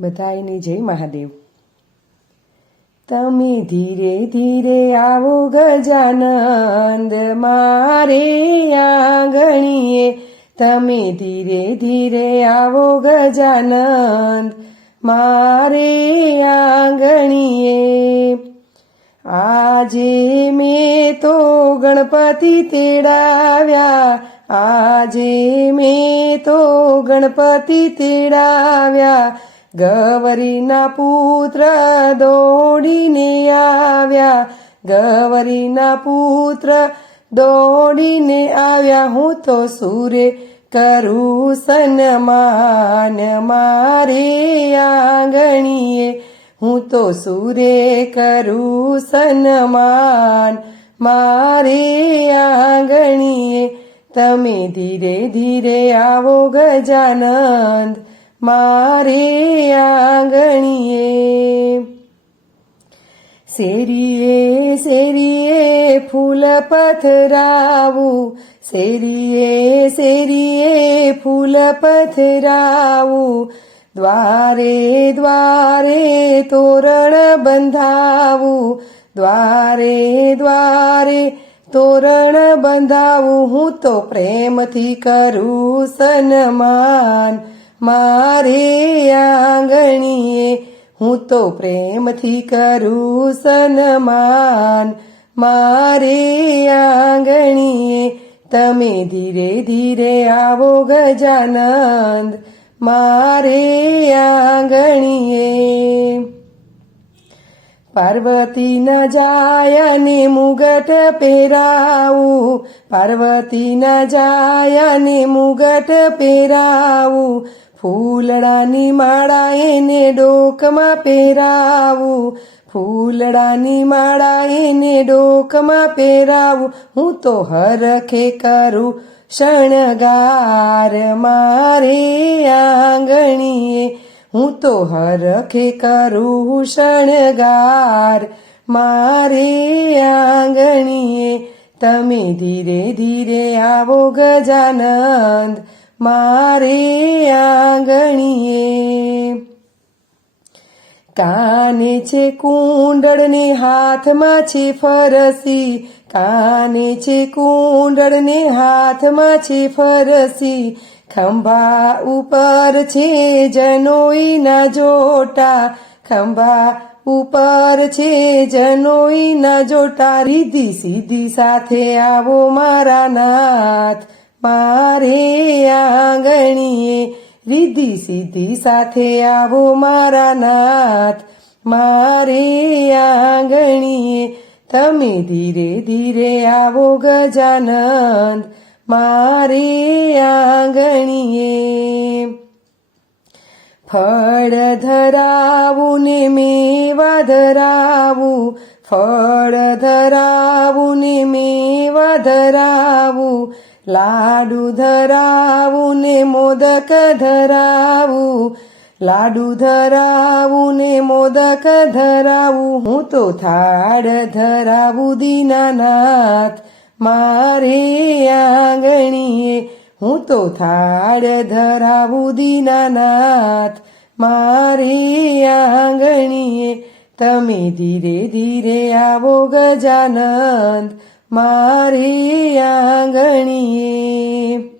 બધાયને જય મહાદેવ. તમે ધીરે ધીરે આવો ગજાનંદ, મારે આંગણીએ. તમે ધીરે ધીરે આવો ગજાનંદ, મારે આંગણીએ. આજે મેં તો ગણપતિ તેડાવ્યા. આજે મેં તો ગણપતિ તેડાવ્યા. ગવરીના પુત્ર દોડીને આવ્યા. ગવરીના પુત્ર દોડીને આવ્યા. હું તો સુરે કરું સન્માન મારે આંગણીએ. હું તો સુરે કરું સન્માન મારે આંગણીએ. તમે ધીરે ધીરે આવો ગજાનંદ. મારે આંગણીએ. શેરીએ શેરીએ ફૂલ પથરાવું. શેરીએ શેરીએ ફૂલ પથરાવું. દ્વારે દ્વારે તોરણ બંધાવું. દ્વારે દ્વારે તોરણ બંધાવું. હું તો પ્રેમથી કરું સન્માન. મારે આંગણીએ હું તો પ્રેમથી કરું સન્માન. મારે આંગણીએ તમે ધીરે ધીરે આવો ગજાનંદ. મારે આંગણીએ પાર્વતી ન જાય ને મુગટ પહેરાવું. પાર્વતી ન જાય ને મુગટ પહેરાવું. ફૂલડાની માળા એને ડોકમાં પહેરાવું. ફૂલડાની માળા એને ડોકમાં પહેરાવું. હું તો હરખે કરું શણગાર મારે આંગણીએ. હું તો હરખે કરું શણગાર મારે આંગણીએ. તમે ધીરે ધીરે આવો ગજાનંદ. મારે આંગણીએ. કાને છે કુંડળને હાથમાં છે ફરસી? કાને છે કુંડળને હાથમાં છે ફરસી? ખંભા ઉપર છે જનોઈના જોટા. ખંભા ઉપર છે જનોઈના જોટા. રીધી સીધી સાથે આવો મારા નાથ. મારે આંગણીએ રીધિ સિદ્ધિ સાથે આવો મારા નાથ. મારે આંગણીએ તમે ધીરે ધીરે આવો ગજાનંદ. મારે આંગણીએ ફળ ધરાવું ને મેવા ધરાવું. ફળ ધરાવું ને મેવા ધરાવું. લાડુ ધરાવું ને મોદક ધરાવું. લાડુ ધરાવું ને મોદક ધરાવું. હું તો થાળ ધરાવું દીનાનાથ. મારે આંગણીએ હું તો થાળ ધરાવું દીનાનાથ. મારે આંગણીએ તમે ધીરે ધીરે આવો ગજાનંદ. મારે આંગણીએ.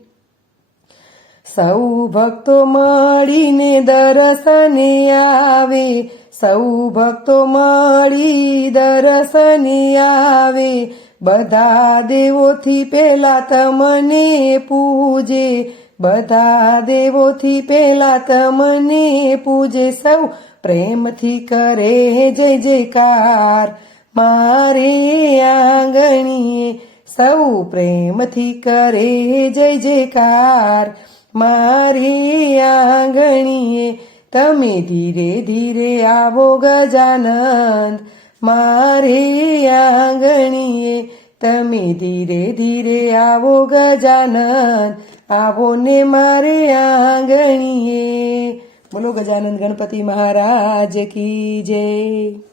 સૌ ભક્તો મળીને દર્શને આવે. સૌ ભક્તો મળી દર્શને આવે. બધા દેવોથી પેલા તમને પૂજે. બધા દેવોથી પેલા તમને પૂજે. સૌ પ્રેમથી કરે જય જયકાર. મારે આંગણીએ સૌ પ્રેમથી કરે જય જયકાર. મારે આંગણીએ તમે ધીરે ધીરે આવો ગજાનંદ. મારે આંગણીએ તમે ધીરે ધીરે આવો ગજાનંદ. આવો ને મારે આંગણીએ. બોલો ગજાનંદ ગણપતિ મહારાજ કી જય.